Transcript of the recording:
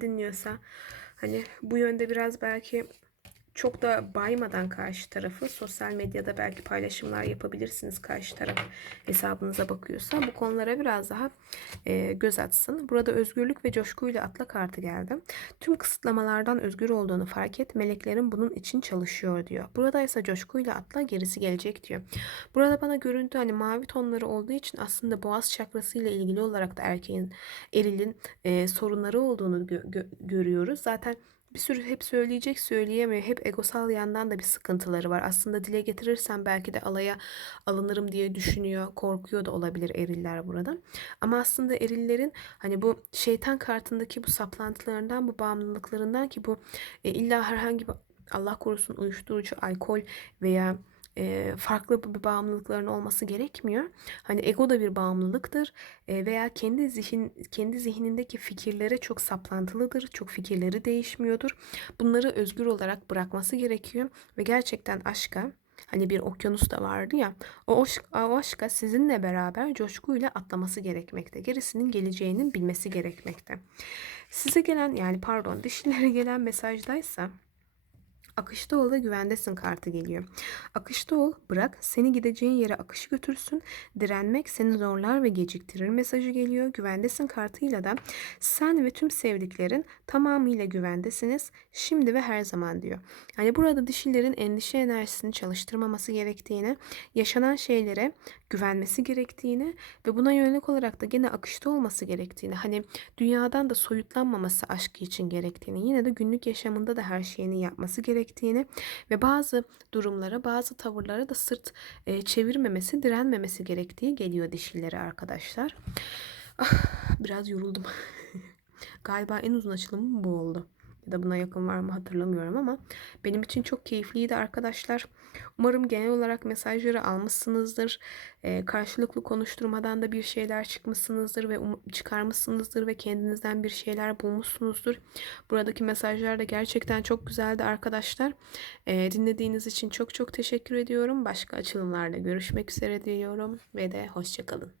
dinliyorsa. Hani bu yönde biraz belki çok da baymadan karşı tarafı sosyal medyada belki paylaşımlar yapabilirsiniz karşı taraf hesabınıza bakıyorsa bu konulara biraz daha e, göz atsın. Burada özgürlük ve coşkuyla atla kartı geldi. Tüm kısıtlamalardan özgür olduğunu fark et. Meleklerin bunun için çalışıyor diyor. Burada ise coşkuyla atla gerisi gelecek diyor. Burada bana görüntü hani mavi tonları olduğu için aslında boğaz çakrası ile ilgili olarak da erkeğin erilin e, sorunları olduğunu gö- gö- görüyoruz. Zaten bir sürü hep söyleyecek söyleyemiyor. Hep egosal yandan da bir sıkıntıları var. Aslında dile getirirsem belki de alaya alınırım diye düşünüyor, korkuyor da olabilir eriller burada. Ama aslında erillerin hani bu şeytan kartındaki bu saplantılarından, bu bağımlılıklarından ki bu e, illa herhangi bir Allah korusun uyuşturucu, alkol veya farklı bir bağımlılıkların olması gerekmiyor. Hani ego da bir bağımlılıktır veya kendi zihin kendi zihnindeki fikirlere çok saplantılıdır. Çok fikirleri değişmiyordur. Bunları özgür olarak bırakması gerekiyor ve gerçekten aşka Hani bir okyanus da vardı ya. O, aşk, o aşka sizinle beraber coşkuyla atlaması gerekmekte. Gerisinin geleceğinin bilmesi gerekmekte. Size gelen yani pardon dişilere gelen mesajdaysa Akışta ol ve güvendesin kartı geliyor. Akışta ol, bırak seni gideceğin yere akış götürsün. Direnmek seni zorlar ve geciktirir mesajı geliyor. Güvendesin kartıyla da sen ve tüm sevdiklerin tamamıyla güvendesiniz. Şimdi ve her zaman diyor. Yani burada dişilerin endişe enerjisini çalıştırmaması gerektiğini, yaşanan şeylere güvenmesi gerektiğini ve buna yönelik olarak da gene akışta olması gerektiğini, hani dünyadan da soyutlanmaması aşkı için gerektiğini, yine de günlük yaşamında da her şeyini yapması gerektiğini ve bazı durumlara, bazı tavırlara da sırt e, çevirmemesi, direnmemesi gerektiği geliyor dişilere arkadaşlar. Ah, biraz yoruldum. Galiba en uzun açılımım bu oldu ya da buna yakın var mı hatırlamıyorum ama benim için çok keyifliydi arkadaşlar. Umarım genel olarak mesajları almışsınızdır. E, karşılıklı konuşturmadan da bir şeyler çıkmışsınızdır ve um- çıkarmışsınızdır ve kendinizden bir şeyler bulmuşsunuzdur. Buradaki mesajlar da gerçekten çok güzeldi arkadaşlar. E, dinlediğiniz için çok çok teşekkür ediyorum. Başka açılımlarda görüşmek üzere diyorum ve de hoşçakalın.